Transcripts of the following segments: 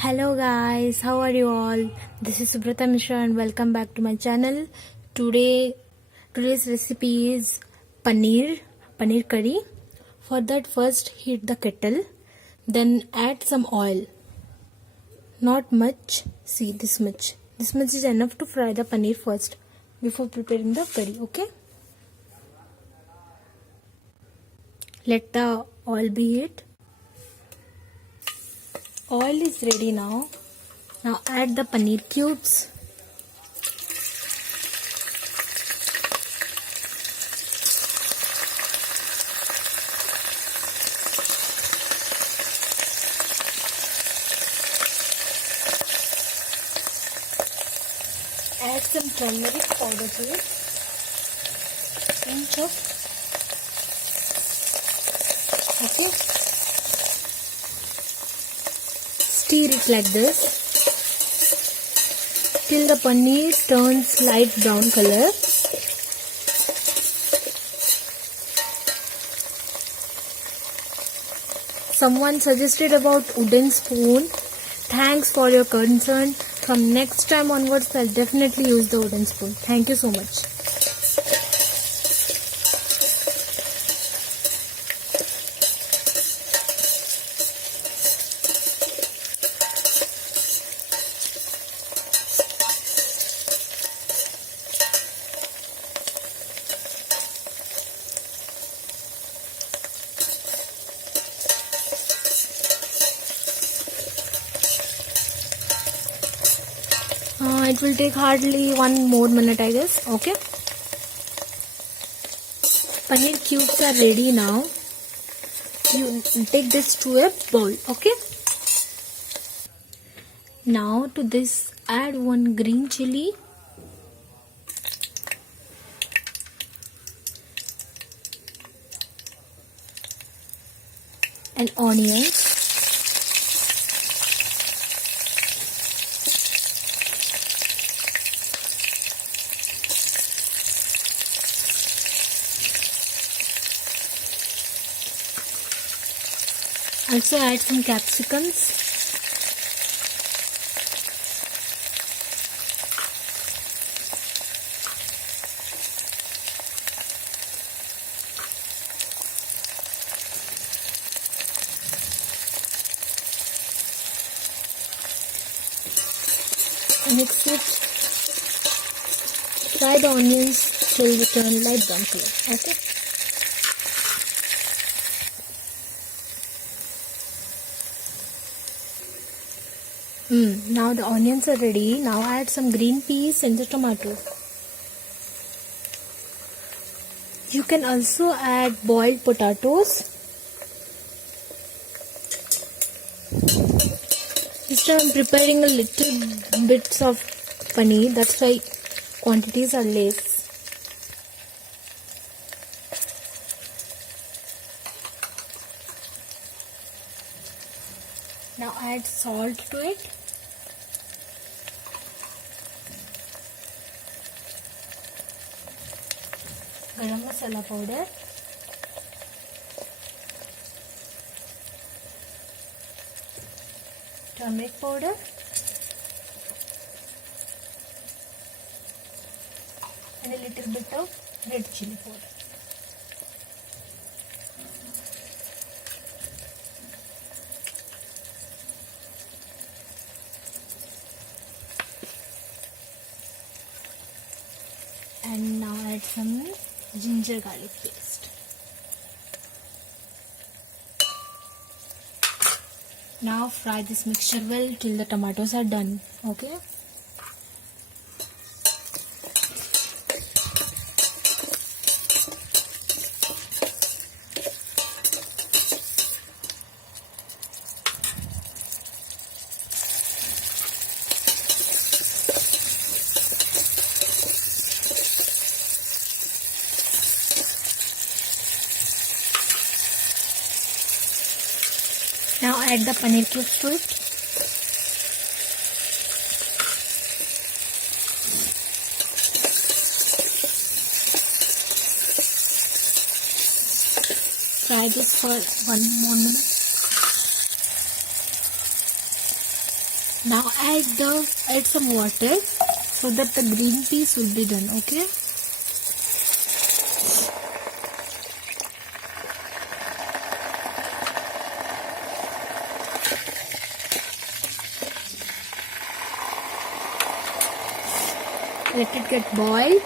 Hello guys, how are you all? This is Subrata Mishra and welcome back to my channel. Today's recipe is paneer curry. For that, first heat the kettle, then add some oil. Not much. See, this much. This much is enough to fry the paneer first before preparing the curry. Okay. Let the oil be heat. Oil is ready now. Now add the paneer cubes. Add some turmeric powder to it. Pinch of. Okay. Stir it like this till the paneer turns light brown color. Someone suggested about wooden spoon. Thanks for your concern. From next time onwards, I'll definitely use the wooden spoon. Thank you so much. It will take hardly 1 more minute, I guess. Okay. Paneer cubes are ready now. You take this to a bowl. Okay. Now to this add 1 green chili. And onions. Also add some capsicums. Mix it. Fry the onions till they turn light brown color. Okay. Now the onions are ready. Now add some green peas and the tomato. You can also add boiled potatoes. This time I'm preparing a little bits of paneer. That's why quantities are less. Now add salt to it. Garam masala powder. Turmeric powder. And a little bit of red chili powder. And now add some ginger garlic paste. Now fry this mixture well till the tomatoes are done. Okay. Now add the paneer cubes to it. Fry this for 1 more minute. Now add some water so that the green peas will be done. Okay. Let it get boiled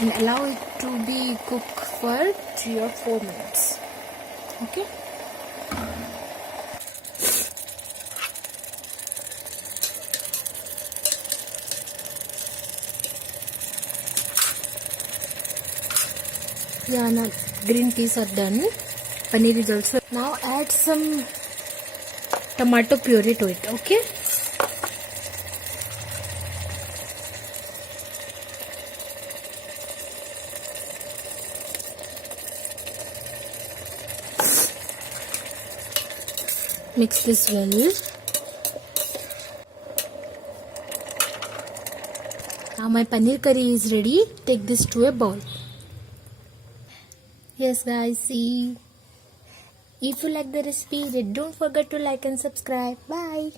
and allow it to be cooked for 3 or 4 minutes. Okay. Yeah, now green peas are done. Paneer is also. Now add some tomato puree to it. Okay. Mix this well. Now my paneer curry is ready. Take this to a bowl. Yes guys, see. If you like the recipe, then don't forget to like and subscribe. Bye.